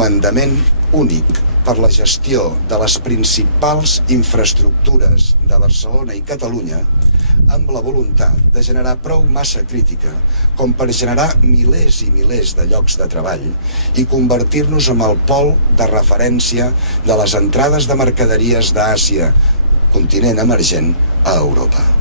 comandament únic per la gestió de les principals infraestructures de Barcelona i Catalunya, amb la voluntat de generar prou massa crítica com per generar milers i milers de llocs de treball i convertir-nos en el pol de referència de les entrades de mercaderies d'Àsia, continent emergent, a Europa.